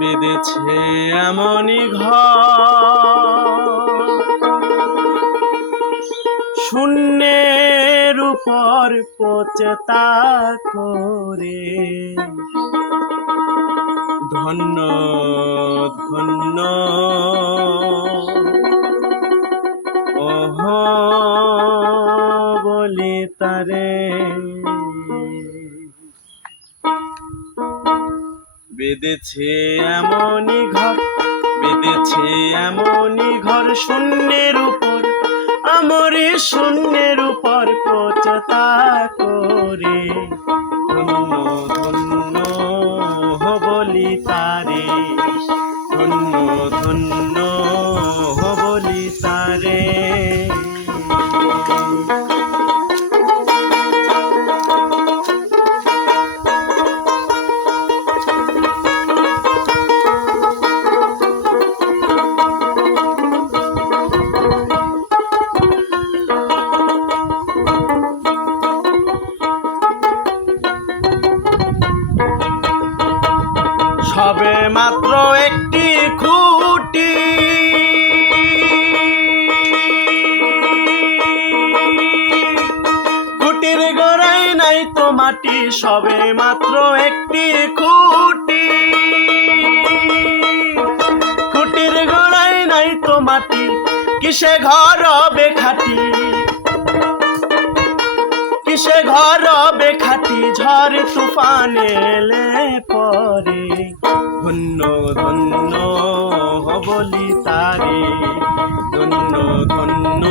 বেঁধেছে এমনই ঘর শূন্যের উপর পচেতা করে। ধন্য ধন্য ওহ বলি তারে, বেঁধেছে এমনই ঘর, বেঁধেছে এমনই ঘর শূন্যের উপর, আমরে শূন্যের উপর পচেতা করে। ধন্য ধন্য বলি তারে, ধন্য ধন্য বলি তারে। সবে মাত্র একটি খুঁটি, খুঁটির গোড়ায় নাই তো মাটি। সবে মাত্র একটি খুঁটি, খুঁটির গোড়ায় নাই তো মাটি। কিসে ঘর হবে খাটি, কিসে ঘর হবে খাটি। ঝড় তুফান এলে পরে। ধন্য ধন্য বলি তারে, ধন্য ধন্য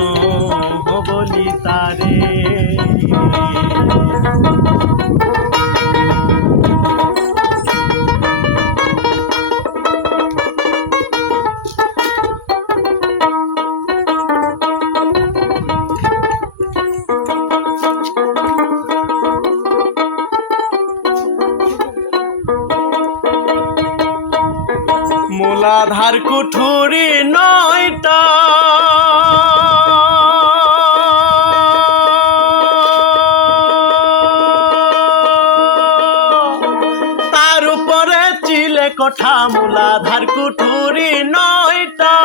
বলি তারে। মূলাধার কুঠুরি নয়টা, তার উপরে চিলে কোঠা। মূলাধার কুঠুরি নয়টা,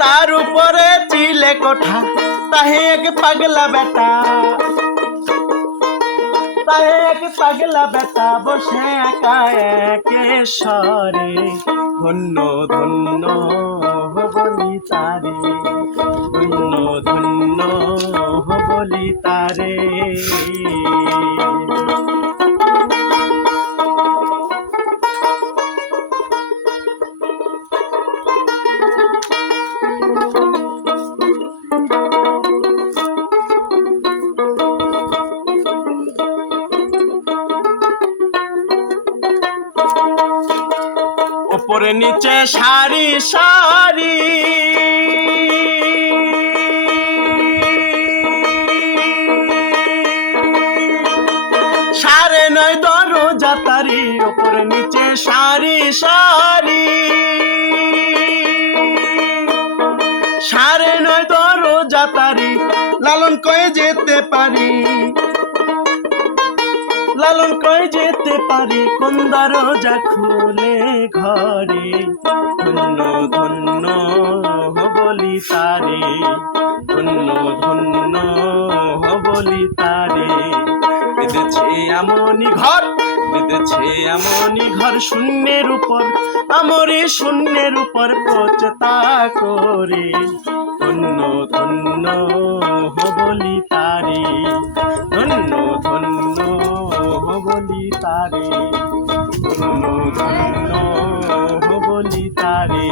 তার উপরে চিলে কোঠা। তাহে এক পাগলা বেটা, তাহে এক পাগলা বেটা বসে একা একেশ্বরে। ধন্য ধন্য বলি তারে, ধন্য ধন্য বলি তারে। উপরে নিচে সারি সারি, সাড়ে নয় দরজা তারি। উপরে নিচে সারি সারি, সাড়ে নয় দরজা তারি। লালন কয়ে যেতে পারি, লালন কয়ে যেতে পারি। কোন দরজা খুলে ঘরে। ধন্য ধন্য বলি তারে, ধন্য ধন্য বলি তারে। বেঁধেছে এমনই ঘর, বেঁধেছে এমনই ঘর শূন্যের উপর, আমরে শূন্যের উপর পচেতা করে। ধন্য ধন্য বলি তারে, ধন্য ধন্য বলি তারে, ধন্য ধন্য বলি তারে।